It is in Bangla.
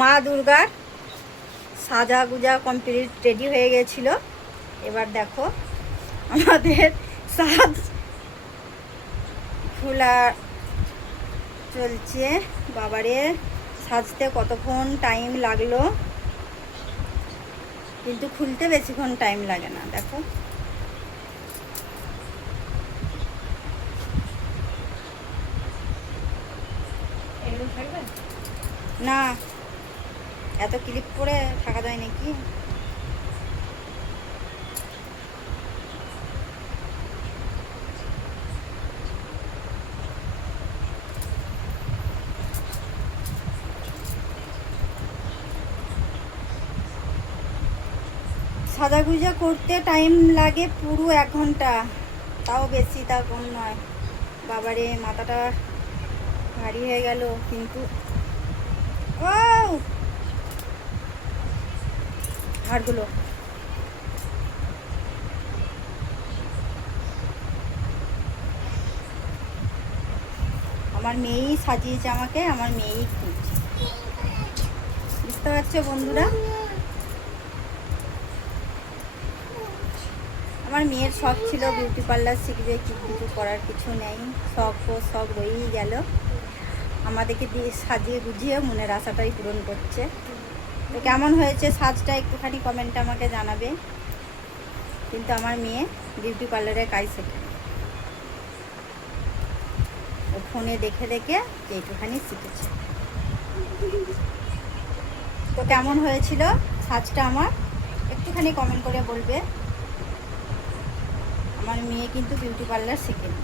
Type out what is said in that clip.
মা দুর্গার সাজা গুজা কমপ্লিট রেডি হয়ে গেছিল। এবার দেখো আমাদের সাজ খোলা চলছে। বাবারে, সাজতে কতক্ষণ টাইম লাগল? কিন্তু খুলতে বেশিক্ষণ টাইম লাগে না, দেখো। না এত ক্লিপ করে থাকা যায় নাকি? সাজাগুজা করতে টাইম লাগে পুরো এক ঘণ্টা। তাও বেশি তা কম নয়। বাবারে, মাথাটা ভারী হয়ে গেল। কিন্তু ও হাড়গুলো। আমার মেয়েই সাজিয়েছে আমাকে, আমার মেয়েই খুঁজছে বুঝতে পারছ বন্ধুরা? আমার মেয়ের শখ ছিল বিউটি পার্লার শিখবে কিছু করার কিছু নেই। শখ ও শখ রয়েই গেল। আমাদেরকে দিয়ে সাজিয়ে গুজিয়ে মনের আশাটাই পূরণ করছে। তো কেমন হয়েছে সাজটা একটুখানি কমেন্টে আমাকে জানাবে। কিন্তু আমার মেয়ে বিউটি পার্লারে কাজ শেখে। ও ফোনে দেখে দেখে একটুখানি শিখেছে। তো কেমন হয়েছিল সাজটা আমার? একটুখানি কমেন্ট করে বলবে। আমার মেয়ে কিন্তু বিউটি পার্লার শিখেনি।